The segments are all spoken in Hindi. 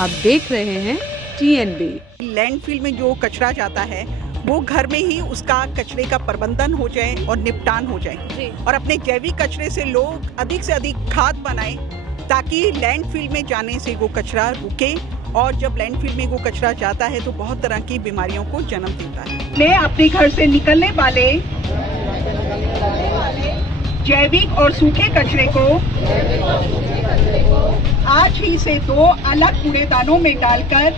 आप देख रहे हैं TNB। लैंडफिल में जो कचरा जाता है वो घर में ही उसका कचरे का प्रबंधन हो जाए और निपटान हो जाए और अपने जैविक कचरे से लोग अधिक से अधिक खाद बनाएं ताकि लैंडफिल में जाने से वो कचरा रुके। और जब लैंडफिल में वो कचरा जाता है तो बहुत तरह की बीमारियों को जन्म देता है। ने अपने घर से निकलने वाले जैविक और सूखे कचरे को आज ही से 2 अलग कूड़ेदानों में डालकर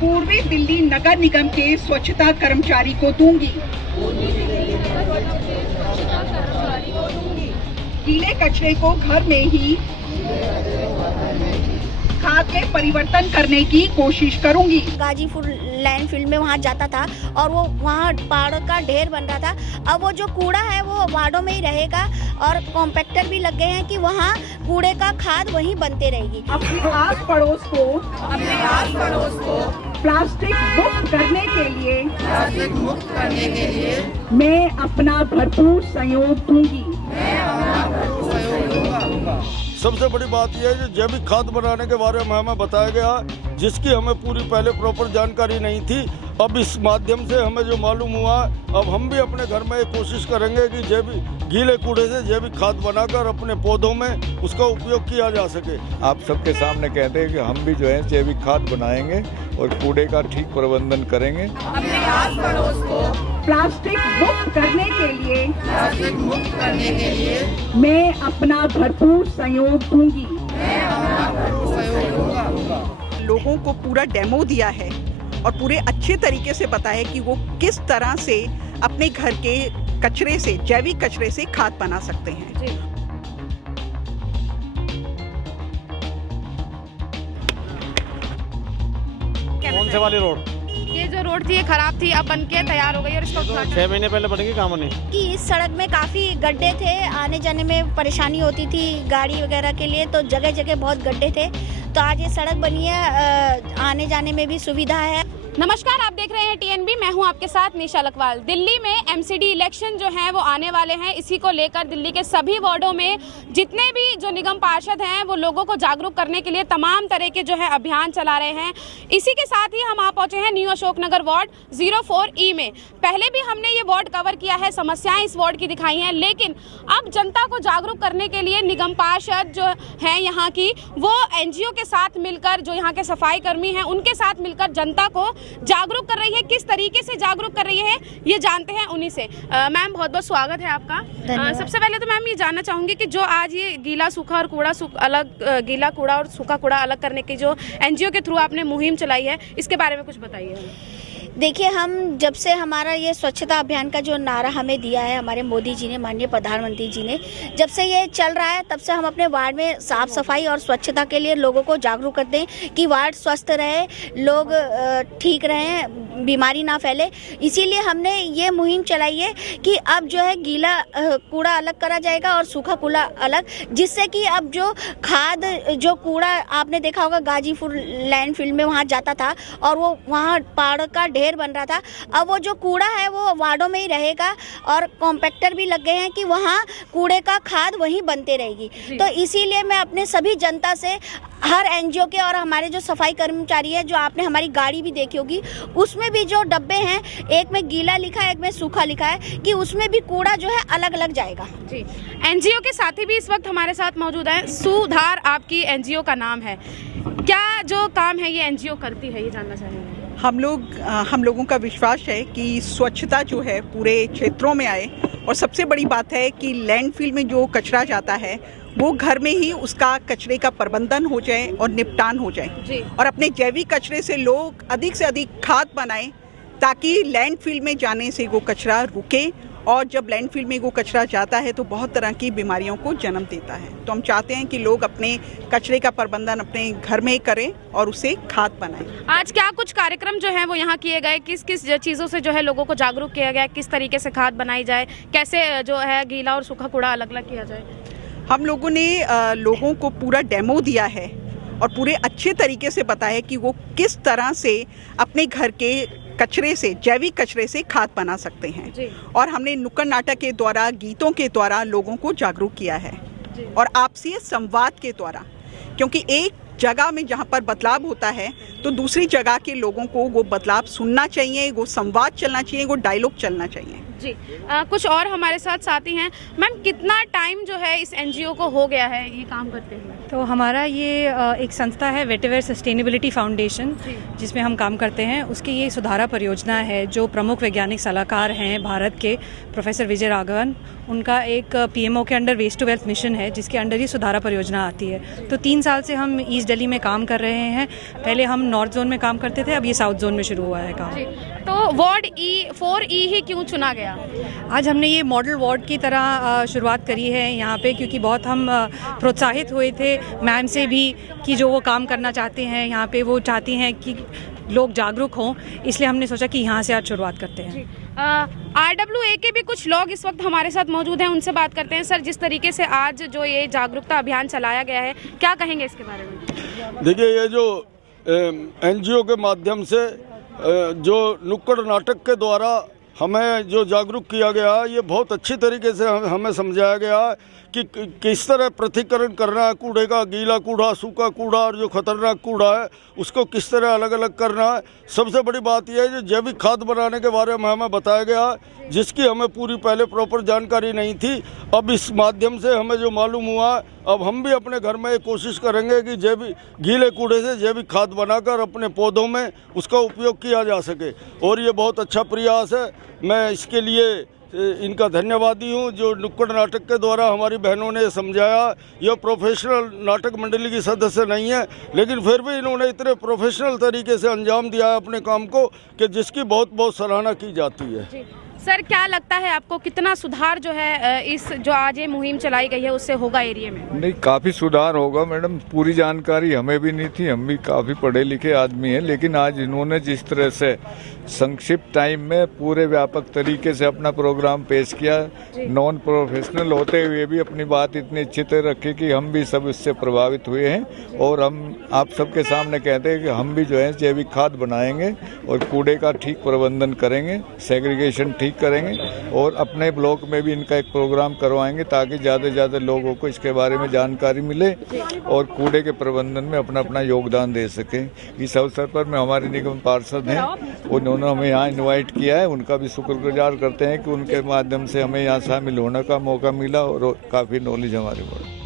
पूर्वी दिल्ली नगर निगम के स्वच्छता कर्मचारी को दूंगी। गीले कचरे को घर में ही खाद में परिवर्तन करने की कोशिश करूंगी। गाजीपुर लैंडफिल में वहाँ जाता था और वो वहाँ पहाड़ का ढेर बन रहा था। अब वो जो कूड़ा है वो वार्डों में ही रहेगा और कॉम्पैक्टर भी लग गए हैं कि वहाँ कूड़े का खाद वहीं बनते रहेगी। अपने आस पड़ोस को प्लास्टिक मुक्त करने के लिए मैं अपना भरपूर सहयोग दूंगी। सबसे बड़ी बात यह है कि जैविक खाद बनाने के बारे में हमें बताया गया, जिसकी हमें पूरी पहले प्रॉपर जानकारी नहीं थी। अब इस माध्यम से हमें जो मालूम हुआ, अब हम भी अपने घर में कोशिश करेंगे कि जैविक गीले कूड़े से जैविक खाद बनाकर अपने पौधों में उसका उपयोग किया जा सके। आप सबके सामने कहते हैं कि हम भी जो है जैविक खाद बनाएंगे और कूड़े का ठीक प्रबंधन करेंगे। अपने आस पड़ोस को प्लास्टिक मुक्त करने के लिए मैं अपना भरपूर सहयोग दूंगी। लोगों को पूरा डेमो दिया है और पूरे अच्छे तरीके से बताया कि वो किस तरह से अपने घर के कचरे से, जैविक कचरे से खाद बना सकते हैं। कौन से वाली रोड? ये जो रोड थी ये खराब थी, अब बन के तैयार हो गई और इसको 6 महीने पहले बनेगी, काम नहीं कि इस सड़क में काफ़ी गड्ढे थे, आने जाने में परेशानी होती थी गाड़ी वगैरह के लिए, तो जगह जगह बहुत गड्ढे थे। तो आज ये सड़क बनी है, आने जाने में भी सुविधा है। नमस्कार, आप देख रहे हैं TNB। मैं हूं आपके साथ निशा लखवाल। दिल्ली में MCD इलेक्शन जो है वो आने वाले हैं। इसी को लेकर दिल्ली के सभी वार्डों में जितने भी जो निगम पार्षद हैं वो लोगों को जागरूक करने के लिए तमाम तरह के जो है अभियान चला रहे हैं। इसी के साथ ही हम आ पहुंचे हैं न्यू अशोकनगर वार्ड 04E में। पहले भी हमने ये वार्ड कवर किया है, समस्याएं इस वार्ड की दिखाई हैं, लेकिन अब जनता को जागरूक करने के लिए निगम पार्षद जो हैं यहाँ की, वो NGO के साथ मिलकर, जो यहाँ के सफाई कर्मी हैं उनके साथ मिलकर जनता को जागरूक कर रही है। किस तरीके से जागरूक कर रही है ये जानते हैं उन्हीं से। मैम, बहुत बहुत स्वागत है आपका। सबसे पहले तो मैम ये जानना चाहूंगी कि जो आज ये गीला सूखा और कूड़ा गीला कूड़ा और सूखा कूड़ा अलग करने की जो NGO के थ्रू आपने मुहिम चलाई है, इसके बारे में कुछ बताइए। देखिए, हम जब से हमारा ये स्वच्छता अभियान का जो नारा हमें दिया है हमारे मोदी जी ने, माननीय प्रधानमंत्री जी ने, जब से ये चल रहा है तब से हम अपने वार्ड में साफ सफाई और स्वच्छता के लिए लोगों को जागरूक करते हैं कि वार्ड स्वस्थ रहे, लोग ठीक रहें, बीमारी ना फैले। इसीलिए हमने ये मुहिम चलाई है कि अब जो है गीला कूड़ा अलग करा जाएगा और सूखा कूड़ा अलग, जिससे कि अब जो खाद, जो कूड़ा आपने देखा होगा गाजीपुर लैंडफिल में वहाँ जाता था और वो वहाँ पहाड़ का ढेर बन रहा था। अब वो जो कूड़ा है वो वार्डों में ही रहेगा और कॉम्पैक्टर भी लग गए हैं कि वहाँ कूड़े का खाद वहीं बनते रहेगी। तो इसीलिए मैं अपने सभी जनता से, हर NGO के और हमारे जो सफाई कर्मचारी हैं, जो आपने हमारी गाड़ी भी देखी होगी, उसमें भी जो डब्बे हैं, एक में गीला लिखा है, एक में सूखा लिखा है, कि उसमें भी कूड़ा जो है अलग अलग जाएगा। जी, NGO के साथी भी इस वक्त हमारे साथ मौजूद हैं। सुधार आपकी NGO का नाम है, क्या जो काम है ये NGO करती है, ये जानना चाहेंगे। हम लोगों का विश्वास है कि स्वच्छता जो है पूरे क्षेत्रों में आए और सबसे बड़ी बात है कि लैंडफिल में जो कचरा जाता है वो घर में ही उसका कचरे का प्रबंधन हो जाए और निपटान हो जाए और अपने जैविक कचरे से लोग अधिक से अधिक खाद बनाएं ताकि लैंडफिल में जाने से वो कचरा रुके। और जब लैंडफिल में वो कचरा जाता है तो बहुत तरह की बीमारियों को जन्म देता है। तो हम चाहते हैं कि लोग अपने कचरे का प्रबंधन अपने घर में ही करें और उसे खाद बनाएं। आज क्या कुछ कार्यक्रम जो है वो यहाँ किए गए, किस किस चीज़ों से जो है लोगों को जागरूक किया गया, किस तरीके से खाद बनाई जाए, कैसे जो है गीला और सूखा कूड़ा अलग अलग किया जाए? हम लोगों ने लोगों को पूरा डेमो दिया है और पूरे अच्छे तरीके से बताया कि वो किस तरह से अपने घर के कचरे से, जैविक कचरे से खाद बना सकते हैं। और हमने नुक्कड़ नाटक के द्वारा, गीतों के द्वारा लोगों को जागरूक किया है और आपसी संवाद के द्वारा क्योंकि एक जगह में जहाँ पर बदलाव होता है तो दूसरी जगह के लोगों को वो बदलाव सुनना चाहिए, वो संवाद चलना चाहिए, वो डायलॉग चलना चाहिए। जी कुछ और हमारे साथ साथी हैं। मैम, कितना टाइम जो है इस एनजीओ को हो गया है ये काम करते हुए? तो हमारा ये एक संस्था है वेटिवेयर सस्टेनेबिलिटी फाउंडेशन, जिसमें हम काम करते हैं। उसकी ये सुधारा परियोजना है। जो प्रमुख वैज्ञानिक सलाहकार हैं भारत के प्रोफेसर विजय राघवन, उनका एक पीएमओ के under waste to wealth mission है, जिसके अंडर ये सुधारा परियोजना आती है। तो 3 साल से हम ईस्ट दिल्ली में काम कर रहे हैं। पहले हम नॉर्थ जोन में काम करते थे, अब ये साउथ जोन में शुरू हुआ है काम। तो वार्ड 4E ही क्यों चुना गया? आज हमने ये मॉडल वार्ड की तरह शुरुआत करी है यहाँ पे, क्योंकि बहुत हम प्रोत्साहित हुए थे मैम से भी कि जो वो काम करना चाहते हैं यहाँ पे, वो चाहती हैं कि लोग जागरूक हों, इसलिए हमने सोचा कि यहाँ से आज शुरुआत करते हैं। RWA के भी कुछ लोग इस वक्त हमारे साथ मौजूद हैं, उनसे बात करते हैं। सर, जिस तरीके से आज जो ये जागरूकता अभियान चलाया गया है, क्या कहेंगे इसके बारे में? देखिए, ये जो एनजीओ के माध्यम से जो नुक्कड़ नाटक के द्वारा हमें जो जागरूक किया गया, ये बहुत अच्छी तरीके से हमें समझाया गया कि किस तरह पृथक्करण करना है कूड़े का, गीला कूड़ा, सूखा कूड़ा और जो खतरनाक कूड़ा है उसको किस तरह अलग अलग करना है। सबसे बड़ी बात यह है जो जैविक खाद बनाने के बारे में हमें बताया गया, जिसकी हमें पूरी पहले प्रॉपर जानकारी नहीं थी। अब इस माध्यम से हमें जो मालूम हुआ, अब हम भी अपने घर में ये कोशिश करेंगे कि जैविक गीले कूड़े से जैविक खाद बनाकर अपने पौधों में उसका उपयोग किया जा सके, और ये बहुत अच्छा प्रयास है। मैं इसके लिए इनका धन्यवादी हूँ जो नुक्कड़ नाटक के द्वारा हमारी बहनों ने समझाया। यह प्रोफेशनल नाटक मंडली की सदस्य नहीं है, लेकिन फिर भी इन्होंने इतने प्रोफेशनल तरीके से अंजाम दिया है अपने काम को कि जिसकी बहुत बहुत सराहना की जाती है। सर, क्या लगता है आपको, कितना सुधार जो है इस जो आज ये मुहिम चलाई गई है उससे होगा एरिया में? नहीं, काफ़ी सुधार होगा मैडम। पूरी जानकारी हमें भी नहीं थी, हम भी काफ़ी पढ़े लिखे आदमी हैं, लेकिन आज इन्होंने जिस तरह से संक्षिप्त टाइम में पूरे व्यापक तरीके से अपना प्रोग्राम पेश किया, नॉन प्रोफेशनल होते हुए भी अपनी बात इतनी अच्छी तरह रखी कि हम भी सब इससे प्रभावित हुए हैं। और हम आप सबके सामने कहते हैं कि हम भी जो है जैविक खाद बनाएंगे और कूड़े का ठीक प्रबंधन करेंगे, सेग्रीगेशन ठीक करेंगे, और अपने ब्लॉक में भी इनका एक प्रोग्राम करवाएंगे ताकि ज़्यादा से ज़्यादा लोगों को इसके बारे में जानकारी मिले और कूड़े के प्रबंधन में अपना अपना योगदान दे सकें। इस अवसर पर मैं हमारे निगम पार्षद हैं, उन्होंने हमें यहाँ इनवाइट किया है, उनका भी शुक्रगुजार करते हैं कि उनके माध्यम से हमें यहाँ शामिल होने का मौका मिला और काफ़ी नॉलेज हमारे बढ़ी।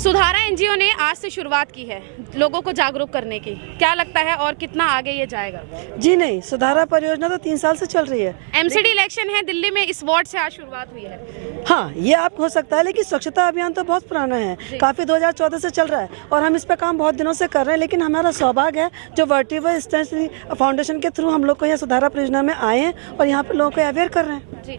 सुधारा एनजीओ ने आज से शुरुआत की है लोगों को जागरूक करने की। क्या लगता है और कितना आगे ये जाएगा? जी नहीं, सुधारा परियोजना तो 3 साल से चल रही है। एमसीडी इलेक्शन है दिल्ली में, इस वार्ड से आज शुरुआत हुई है। हाँ, ये आप हो सकता है, लेकिन स्वच्छता अभियान तो बहुत पुराना है, काफी 2014 से चल रहा है और हम इस पे काम बहुत दिनों से कर रहे हैं। लेकिन हमारा सौभाग्य है जो वर्टिबल स्टेंसिल फाउंडेशन के थ्रू हम लोग को यहाँ सुधारा परियोजना में आए हैं और यहाँ पे लोगों को अवेयर कर रहे हैं। जी,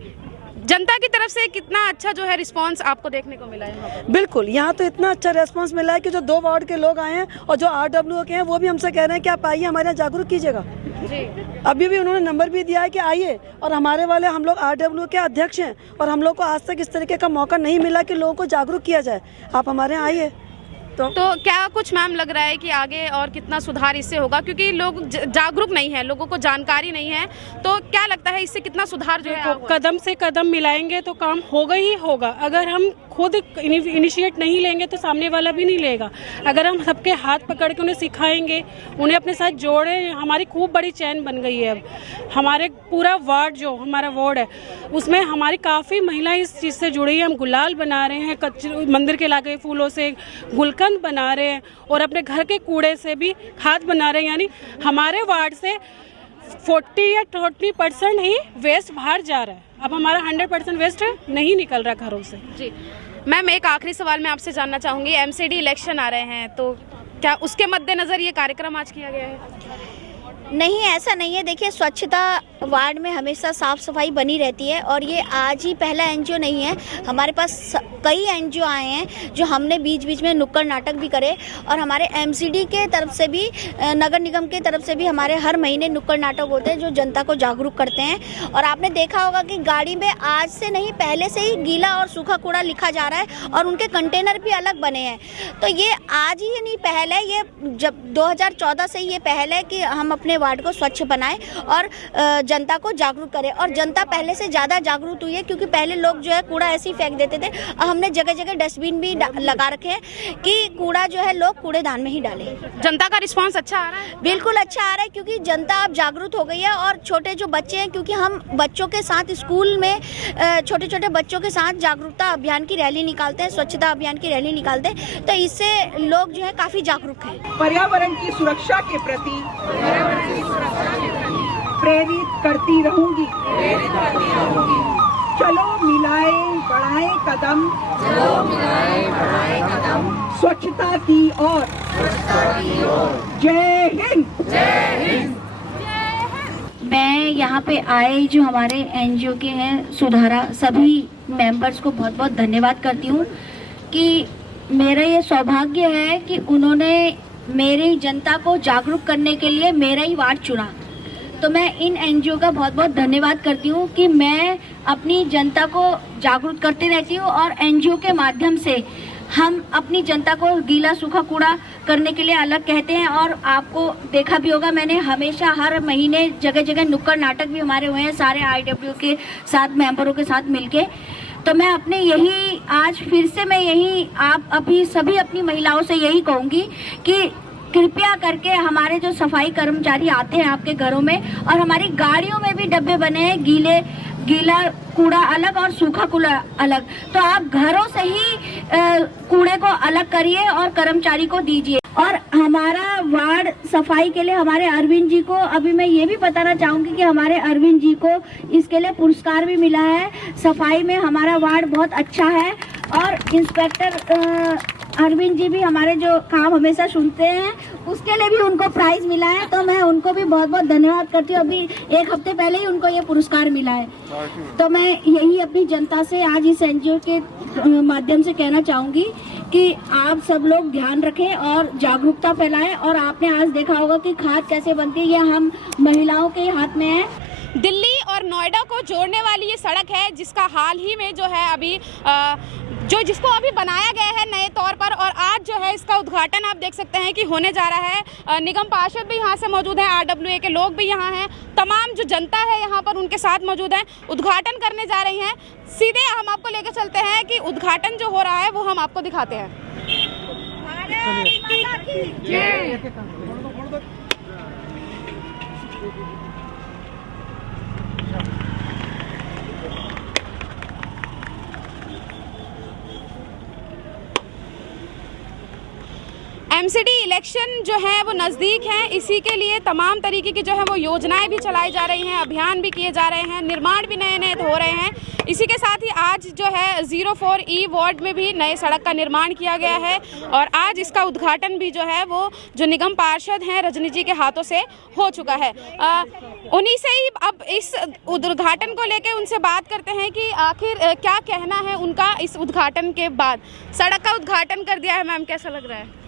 जनता की तरफ से कितना अच्छा जो है रिस्पांस आपको देखने को मिला है यहाँ पर? बिल्कुल, यहाँ तो इतना अच्छा रिस्पांस मिला है कि जो 2 वार्ड के लोग आए हैं और जो RWA के हैं वो भी हमसे कह रहे हैं कि आप आइए, हमारे यहाँ जागरूक कीजिएगा। जी, अभी भी उन्होंने नंबर भी दिया है कि आइए, और हमारे वाले हम लोग RWA के अध्यक्ष हैं और हम लोग को आज तक इस तरीके का मौका नहीं मिला कि लोगों को जागरूक किया जाए। आप हमारे यहाँ आइए। तो क्या कुछ मैम लग रहा है कि आगे और कितना सुधार इससे होगा, क्योंकि लोग जागरूक नहीं है, लोगों को जानकारी नहीं है, तो क्या लगता है इससे कितना सुधार जो है? कदम से कदम मिलाएंगे तो काम होगा ही होगा। अगर हम खुद इनिशिएट नहीं लेंगे तो सामने वाला भी नहीं लेगा। अगर हम सबके हाथ पकड़ के उन्हें सिखाएंगे, उन्हें अपने साथ जोड़े, हमारी खूब बड़ी चैन बन गई है। अब हमारे पूरा वार्ड जो हमारा वार्ड है उसमें हमारी काफ़ी महिलाएं इस चीज़ से जुड़ी है। हम गुलाल बना रहे हैं, मंदिर के लगे फूलों से गुलकंद बना रहे हैं और अपने घर के कूड़े से भी खाद बना रहे हैं। यानी हमारे वार्ड से 40 या 40% ही वेस्ट बाहर जा रहा है। अब हमारा 100% वेस्ट नहीं निकल रहा घरों से। जी मैम, एक आखिरी सवाल मैं आपसे जानना चाहूँगी, एमसीडी इलेक्शन आ रहे हैं तो क्या उसके मद्देनज़र ये कार्यक्रम आज किया गया है? नहीं, ऐसा नहीं है। देखिए, स्वच्छता वार्ड में हमेशा साफ सफाई बनी रहती है और ये आज ही पहला एनजीओ नहीं है। हमारे पास कई एनजीओ आए हैं जो हमने बीच बीच में नुक्कड़ नाटक भी करे और हमारे एमसीडी के तरफ से भी, नगर निगम के तरफ से भी हमारे हर महीने नुक्कड़ नाटक होते हैं जो जनता को जागरूक करते हैं। और आपने देखा होगा कि गाड़ी में आज से नहीं पहले से ही गीला और सूखा कूड़ा लिखा जा रहा है और उनके कंटेनर भी अलग बने हैं। तो ये आज ही नहीं पहल है, ये जब 2014 से ये पहल है कि हम अपने वार्ड को स्वच्छ बनाएं और जनता को जागरूक करें। और जनता पहले से ज़्यादा जागरूक हुई है क्योंकि पहले लोग जो है कूड़ा ऐसे ही फेंक देते थे और हमने जगह जगह डस्टबिन भी लगा रखे हैं कि कूड़ा जो है लोग कूड़ेदान में ही डालें। जनता का रिस्पांस अच्छा आ रहा है? बिल्कुल अच्छा आ रहा है क्योंकि जनता अब जागरूक हो गई है। और छोटे जो बच्चे हैं, क्योंकि हम बच्चों के साथ स्कूल में छोटे छोटे बच्चों के साथ जागरूकता अभियान की रैली निकालते हैं, स्वच्छता अभियान की रैली निकालते हैं, तो इससे लोग जो है काफ़ी जागरूक हैं। पर्यावरण की सुरक्षा के प्रति प्रेरित करती रहूंगी। चलो मिलाए बढ़ाए कदम, स्वच्छता की ओर। जय हिंद। मैं यहाँ पे आए जो हमारे एनजीओ के हैं सुधारा, सभी मेंबर्स को बहुत बहुत धन्यवाद करती हूँ कि मेरा ये सौभाग्य है कि उन्होंने मेरी जनता को जागरूक करने के लिए मेरा ही वार्ड चुना। तो मैं इन एनजीओ का बहुत बहुत धन्यवाद करती हूँ कि मैं अपनी जनता को जागरूक करती रहती हूँ और एनजीओ के माध्यम से हम अपनी जनता को गीला सूखा कूड़ा करने के लिए अलग कहते हैं। और आपको देखा भी होगा, मैंने हमेशा हर महीने जगह जगह नुक्कड़ नाटक भी हमारे हुए हैं सारे IW के साथ मेंबरों के साथ मिलके। तो मैं अपने यही आज फिर से मैं यही आप अभी सभी अपनी महिलाओं से यही कहूँगी कि कृपया करके हमारे जो सफाई कर्मचारी आते हैं आपके घरों में, और हमारी गाड़ियों में भी डब्बे बने हैं गीला कूड़ा अलग और सूखा कूड़ा अलग, तो आप घरों से ही कूड़े को अलग करिए और कर्मचारी को दीजिए। और हमारा वार्ड सफाई के लिए हमारे अरविंद जी को, अभी मैं ये भी बताना चाहूँगी कि हमारे अरविंद जी को इसके लिए पुरस्कार भी मिला है। सफाई में हमारा वार्ड बहुत अच्छा है और इंस्पेक्टर अरविंद जी भी हमारे जो काम हमेशा सुनते हैं उसके लिए भी उनको प्राइज मिला है। तो मैं उनको भी बहुत बहुत धन्यवाद करती हूँ। अभी एक हफ्ते पहले ही उनको ये पुरस्कार मिला है। तो मैं यही अपनी जनता से आज इस एनजीओ के माध्यम से कहना चाहूँगी कि आप सब लोग ध्यान रखें और जागरूकता फैलाएं। और आपने आज देखा होगा कि खाद कैसे बनती है, ये हम महिलाओं के हाथ में है। दिल्ली और नोएडा को जोड़ने वाली ये सड़क है जिसका हाल ही में जो है अभी जिसको अभी बनाया गया है नए तौर पर, और आज जो है इसका उद्घाटन आप देख सकते हैं कि होने जा रहा है। निगम पार्षद भी यहाँ से मौजूद हैं, RWA के लोग भी यहाँ हैं, तमाम जो जनता है यहाँ पर उनके साथ मौजूद हैं, उद्घाटन करने जा रही हैं। सीधे हम आपको लेकर चलते हैं कि उद्घाटन जो हो रहा है वो हम आपको दिखाते हैं। एमसीडी इलेक्शन जो है वो नज़दीक हैं, इसी के लिए तमाम तरीके की जो है वो योजनाएं भी चलाई जा रही हैं, अभियान भी किए जा रहे हैं, निर्माण भी नए नए हो रहे हैं। इसी के साथ ही आज जो है 04E वार्ड में भी नए सड़क का निर्माण किया गया है और आज इसका उद्घाटन भी जो है वो जो निगम पार्षद हैं रजनी जी के हाथों से हो चुका है। उन्हीं से ही अब इस उद्घाटन को लेकर उनसे बात करते हैं कि आखिर क्या कहना है उनका इस उद्घाटन के बाद। सड़क का उद्घाटन कर दिया है मैम, कैसा लग रहा है?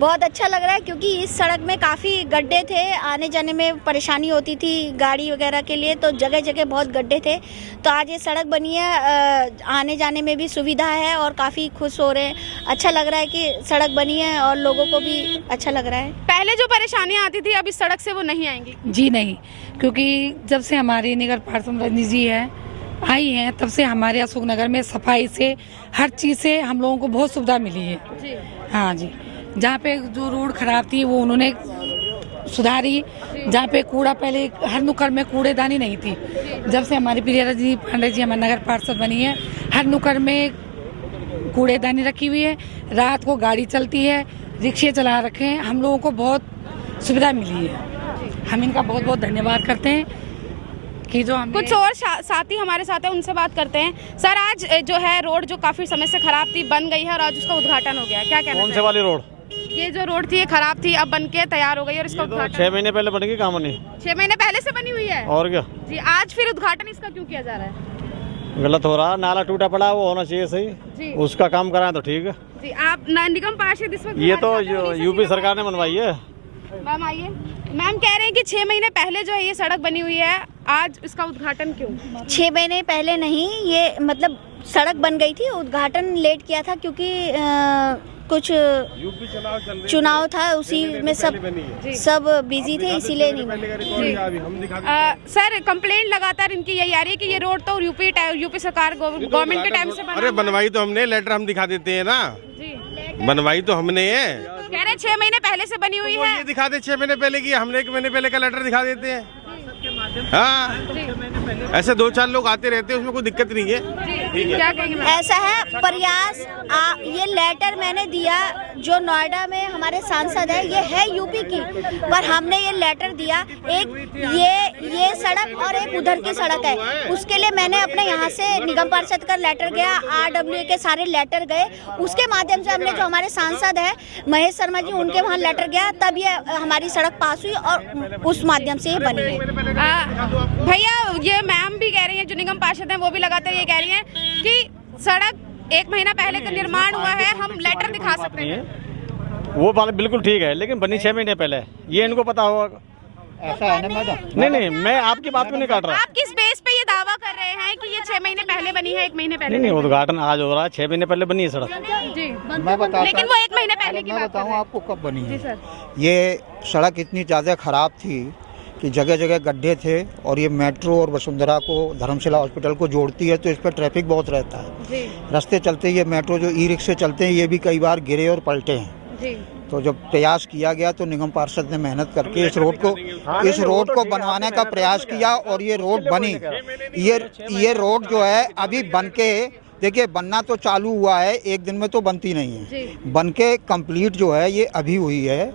बहुत अच्छा लग रहा है क्योंकि इस सड़क में काफ़ी गड्ढे थे, आने जाने में परेशानी होती थी गाड़ी वगैरह के लिए, तो जगह जगह बहुत गड्ढे थे। तो आज ये सड़क बनी है, आने जाने में भी सुविधा है और काफ़ी खुश हो रहे हैं। अच्छा लग रहा है कि सड़क बनी है और लोगों को भी अच्छा लग रहा है। पहले जो परेशानियाँ आती थी अब इस सड़क से वो नहीं आएंगी? जी नहीं, क्योंकि जब से हमारी नगर पार्षद रजनी जी आई हैं तब से हमारे अशोक नगर में सफाई से हर चीज़ से हम लोगों को बहुत सुविधा मिली है जी। हाँ जी, जहाँ पे जो रोड खराब थी वो उन्होंने सुधारी, जहाँ पे कूड़ा पहले हर नुक्कड़ में कूड़ेदानी नहीं थी, जब से हमारी प्रिया जी पांडे जी हमारे नगर पार्षद बनी है हर नुक्कड़ में कूड़ेदानी रखी हुई है। रात को गाड़ी चलती है, रिक्शे चला रखे हैं, हम लोगों को बहुत सुविधा मिली है। हम इनका बहुत बहुत धन्यवाद करते हैं कि जो हम कुछ और साथी हमारे साथ है उनसे बात करते हैं। सर, आज जो है रोड जो काफ़ी समय से खराब थी बन गई है और आज उसका उद्घाटन हो गया है, क्या कहना? कौन से वाली रोड? ये जो रोड थी ये खराब थी, अब बन के तैयार हो गई और इसका ये तो उद्घाटन 6 महीने पहले बनेगी, काम नहीं। 6 महीने पहले से बनी हुई है और क्या जी। आज फिर उद्घाटन इसका क्यों किया जा रहा है? गलत हो रहा, नाला टूटा पड़ा, वो होना चाहिए जी। सही, उसका काम कराएं तो ठीक है। जी आप निगम पार्षद इस वक्त ये तो हमारे साथ हैं, उन्हीं से यूपी सरकार ने बनवाई है। मैम आइए। मैम कह रहे हैं कि 6 महीने पहले जो है ये सड़क बनी हुई है, आज इसका उद्घाटन क्यों? 6 महीने पहले नहीं, ये मतलब सड़क बन गई थी, उद्घाटन लेट किया था क्योंकि कुछ चुनाव था, उसी में सब बिजी थे, इसीलिए नहीं बनी। सर कंप्लेंट लगातार इनकी यही आ रही है कि ये रोड तो यूपी सरकार गवर्नमेंट के टाइम से बना। अरे बनवाई तो हमने, लेटर हम दिखा देते हैं ना जी। बनवाई तो हमने है। कह रहे 6 महीने पहले से बनी हुई है। ये दिखा दे 6 महीने पहले की, हमने 1 महीने पहले का लेटर दिखा देते हैं। हाँ ऐसे 2-4 लोग आते रहते हैं, उसमें कोई दिक्कत नहीं है। क्या कहेंगे? ऐसा है प्रयास, ये लेटर मैंने दिया, जो नोएडा में हमारे सांसद है, ये है यूपी की, पर हमने ये लेटर दिया, एक ये सड़क और एक उधर की सड़क है, उसके लिए मैंने अपने यहाँ से निगम पार्षद का लेटर गया, RWA के सारे लेटर गए, उसके माध्यम से हमने जो हमारे सांसद है महेश शर्मा जी, उनके वहाँ लेटर गया, तब ये हमारी सड़क पास हुई और उस माध्यम से ये बनी है। भैया ये मैम भी कह रही है, जो निगम पार्षद हैं वो भी लगातार ये कह रही हैं कि सड़क 1 महीना पहले का निर्माण हुआ है, हम लेटर दिखा सकते हैं। वो बात बिल्कुल ठीक है, लेकिन बनी 6 महीने पहले, ये इनको पता होगा। ऐसा है ना मैडम? नहीं, मैं आपकी बात को नहीं काट रहा। आप किस बेस पे ये दावा कर रहे हैं कि ये 6 महीने पहले बनी है, 1 महीने पहले? नहीं, उद्घाटन आज हो रहा है, 6 महीने पहले बनी है सड़क जी। मैं बताता, लेकिन वो 1 महीने पहले की मैं बात बताऊँ आपको कब बनी जी है। सर। ये सड़क इतनी ज़्यादा ख़राब थी कि जगह जगह गड्ढे थे, और ये मेट्रो और वसुंधरा को, धर्मशाला हॉस्पिटल को जोड़ती है, तो इस पर ट्रैफिक बहुत रहता है जी। रास्ते चलते। ये मेट्रो जो ई-रिक्शे चलते हैं, ये भी कई बार गिरे और पलटे हैं जी। तो जब प्रयास किया गया तो निगम पार्षद ने मेहनत करके इस रोड को बनवाने का प्रयास किया और ये रोड बनी। ये रोड जो है अभी बन के, देखिए बनना तो चालू हुआ है, एक दिन में तो बनती नहीं है, बन के कंप्लीट जो है ये अभी हुई है।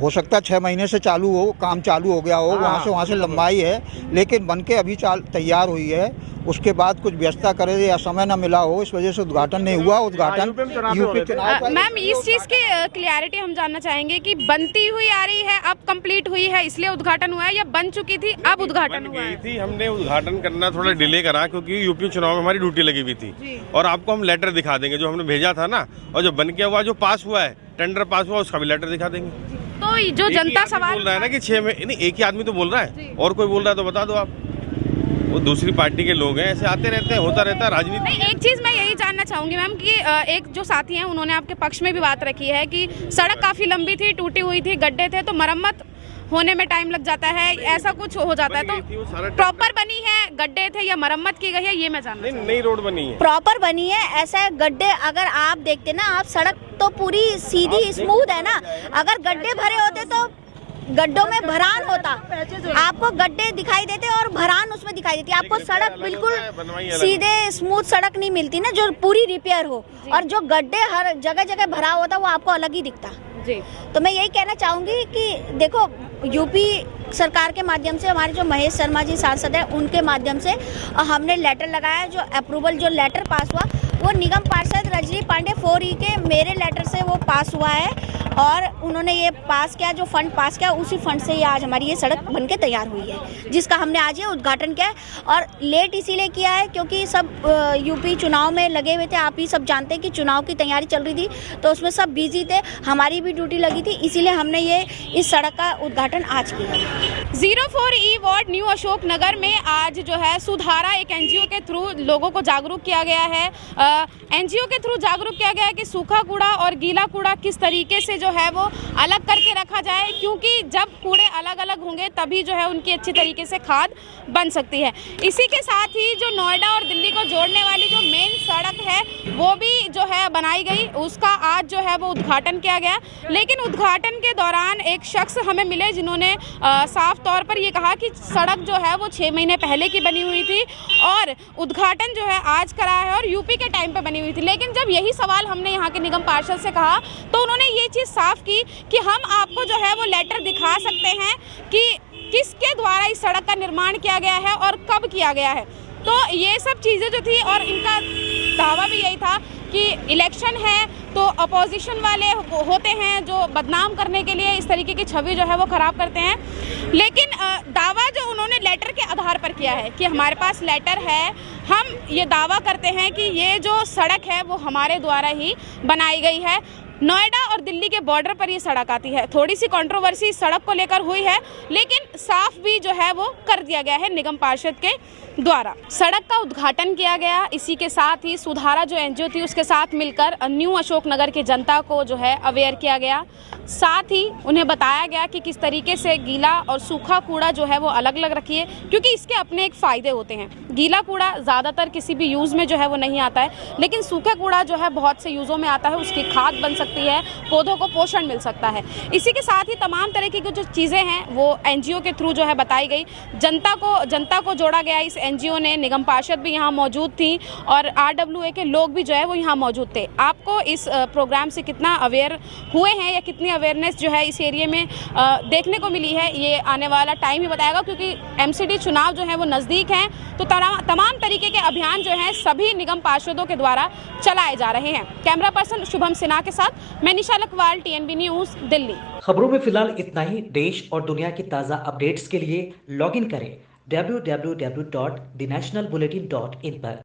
हो सकता है 6 महीने से चालू हो, काम चालू हो गया हो, वहाँ से लंबाई है, लेकिन बन के अभी तैयार हुई है। उसके बाद कुछ व्यवस्था करे या समय न मिला हो, इस वजह से उद्घाटन नहीं हुआ। उद्घाटन यूपी चुनाव। मैम इस चीज की क्लियरिटी हम जानना चाहेंगे कि बनती हुई आ रही है, अब कंप्लीट हुई है इसलिए उद्घाटन हुआ है, या बन चुकी थी अब उद्घाटन हुआ है? थी, हमने उद्घाटन करना थोड़ा डिले करा क्योंकि यूपी चुनाव में हमारी ड्यूटी लगी हुई थी, और आपको हम लेटर दिखा देंगे जो हमने भेजा था ना, और जो बन के हुआ, जो पास हुआ है, टेंडर पास हुआ, उसका भी लेटर दिखा देंगे। तो जो जनता सवाल बोल रहा है ना कि 6 महीने, नहीं एक ही आदमी तो बोल रहा है, और कोई बोल रहा है तो बता दो आप। वो दूसरी पार्टी के लोग हैं, ऐसे आते रहते हैं, होता रहता है राजनीति। नहीं, एक चीज मैं यही जानना चाहूंगी मैम कि एक जो साथी हैं उन्होंने आपके पक्ष में भी बात रखी है कि सड़क काफी लंबी थी, टूटी हुई थी, गड्ढे थे, तो मरम्मत होने में टाइम लग जाता है, ऐसा कुछ हो जाता है। तो प्रॉपर बनी है, गड्ढे थे या मरम्मत की गई है, ये मैं जानना नहीं, नई रोड बनी है, प्रॉपर बनी है। ऐसा है, गड्ढे अगर आप देखते ना, आप सड़क तो पूरी सीधी स्मूथ है ना, अगर गड्ढे भरे होते तो गड्ढों में भरान होता, आपको गड्ढे दिखाई देते और भरान उसमें दिखाई देती, आपको सड़क बिल्कुल सीधे स्मूथ सड़क नहीं मिलती ना, जो पूरी रिपेयर हो, और जो गड्ढे हर जगह जगह भरा होता वो आपको अलग ही दिखता जी। तो मैं यही कहना चाहूँगी कि देखो, यूपी सरकार के माध्यम से हमारे जो महेश शर्मा जी सांसद हैं, उनके माध्यम से हमने लेटर लगाया, जो अप्रूवल जो लेटर पास हुआ वो निगम पार्षद रजनी पांडे 4E के मेरे लेटर से वो पास हुआ है, और उन्होंने ये पास किया, जो फंड पास किया उसी फंड से ये आज हमारी ये सड़क बनके तैयार हुई है, जिसका हमने आज ये उद्घाटन किया है। और लेट इसीलिए किया है क्योंकि सब यूपी चुनाव में लगे हुए थे, आप ही सब जानते हैं कि चुनाव की तैयारी चल रही थी, तो उसमें सब बिजी थे, हमारी भी ड्यूटी लगी थी, इसीलिए हमने ये इस सड़क का उद्घाटन आज किया। 04E ward new Ashok Nagar में आज जो है सुधारा एक NGO के थ्रू लोगों को जागरूक किया गया है। NGO के थ्रू जागरूक किया गया है कि सूखा कूड़ा और गीला कूड़ा किस तरीके से जो है वो अलग करके रखा जाए, क्योंकि जब कूड़े अलग अलग होंगे तभी जो है उनकी अच्छी तरीके से खाद बन सकती है। इसी के साथ ही जो नोएडा और दिल्ली को जोड़ने वाली जो मेन सड़क है वो भी जो है बनाई गई, उसका आज जो है वो उद्घाटन किया गया। लेकिन उद्घाटन के दौरान एक शख्स हमें मिले जिन्होंने साफ तौर पर ये कहा कि सड़क जो है वो 6 महीने पहले की बनी हुई थी और उद्घाटन जो है आज करा है और यूपी के टाइम पे बनी हुई थी। लेकिन जब यही सवाल हमने यहाँ के निगम पार्षद से कहा तो उन्होंने ये चीज़ साफ की कि हम आपको जो है वो लेटर दिखा सकते हैं कि किसके द्वारा इस सड़क का निर्माण किया गया है और कब किया गया है। तो ये सब चीज़ें जो थी, और इनका दावा भी यही था कि इलेक्शन है तो अपोजिशन वाले होते हैं जो बदनाम करने के लिए इस तरीके की छवि जो है वो खराब करते हैं। लेकिन दावा जो उन्होंने लेटर के आधार पर किया है कि हमारे पास लेटर है, हम ये दावा करते हैं कि ये जो सड़क है वो हमारे द्वारा ही बनाई गई है। नोएडा और दिल्ली के बॉर्डर पर ये सड़क आती है। थोड़ी सी कंट्रोवर्सी इस सड़क को लेकर हुई है, लेकिन साफ भी जो है वो कर दिया गया है निगम पार्षद के द्वारा। सड़क का उद्घाटन किया गया। इसी के साथ ही सुधारा जो एनजीओ थी उसके साथ मिलकर न्यू अशोकनगर के जनता को जो है अवेयर किया गया। साथ ही उन्हें बताया गया कि किस तरीके से गीला और सूखा कूड़ा जो है वो अलग अलग रखिए, क्योंकि इसके अपने एक फ़ायदे होते हैं। गीला कूड़ा ज़्यादातर किसी भी यूज़ में जो है वो नहीं आता है, लेकिन सूखा कूड़ा जो है बहुत से यूज़ों में आता है। उसकी खाद बन सकती है, पौधों को पोषण मिल सकता है। इसी के साथ ही तमाम तरह की जो चीज़ें हैं वो एनजीओ के थ्रू जो है बताई गई। जनता को जोड़ा गया इस एनजीओ ने। निगम पार्षद भी यहाँ मौजूद थी और आरडब्ल्यूए के लोग भी जो है वो यहाँ मौजूद थे। आपको इस प्रोग्राम से कितना अवेयर हुए हैं या कितनी अवेयरनेस जो है इस एरिया में देखने को मिली है, ये आने वाला टाइम ही बताएगा, क्योंकि एमसीडी चुनाव जो है वो नज़दीक हैं। तो तमाम तरीके के अभियान जो हैं सभी निगम पार्षदों के द्वारा चलाए जा रहे हैं। कैमरा पर्सन शुभम सिन्हा के साथ मैं निशा लखवाल, TNB न्यूज़, दिल्ली। खबरों में फिलहाल इतना ही। देश और दुनिया की ताज़ा अपडेट्स के लिए लॉगिन करें www.thenationalbulletin.in पर।